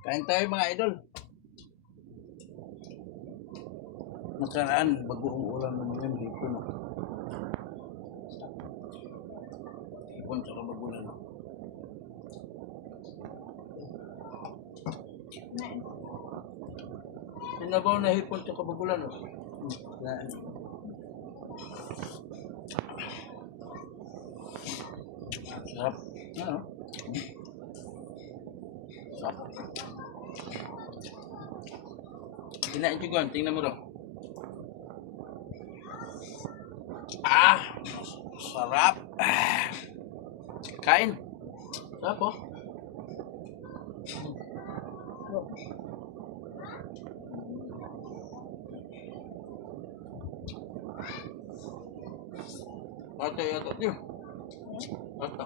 Kain tayo mga idol. Nakaraan, bagoong ulam naman yun, hipon. Hipon tsaka bagulan. Pinabaw na hipon tsaka bagulan. Yan. Sarap. Ano? Sarap. Kinain ko gan, tingnan mo daw. Sarap. Kain. Sarap oh. Ate, ate, yun. Ate.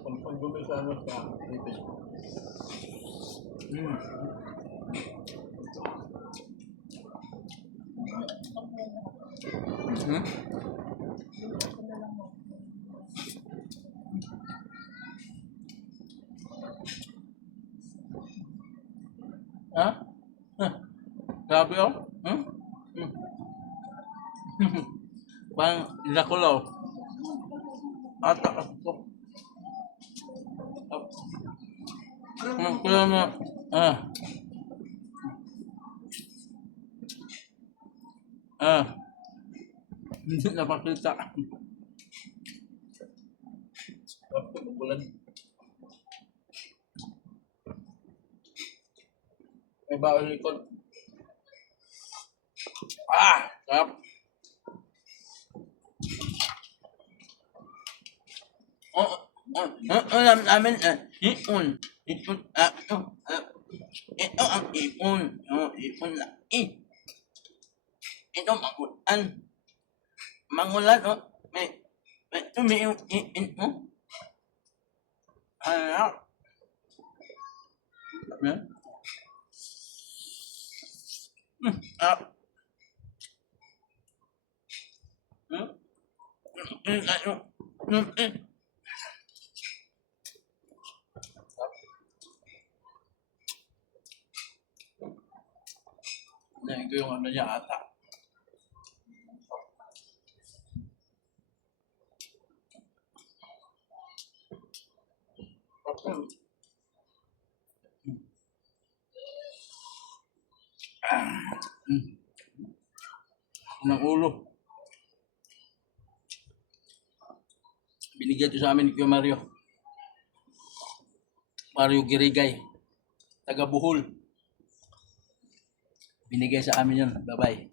Pagpagdumi sa ano sa lipis ko. Ha? Grabe oh. Parang nakulaw. Ata ako. Kaya na. Hindi napakita. Bulan. May bawal likod. Sarap. Alam namin, ipon. Ipon, ito ang ipon. Ipon lang. Ito mangulan. Mangulan, ito may ipin mo. Ano? Ito yung ano niya ata. Ng ulo. Binigay ito sa amin ni Kuya Mario. Mario Girigay. Taga Bohol. Binigay sa amin yun. Bye-bye.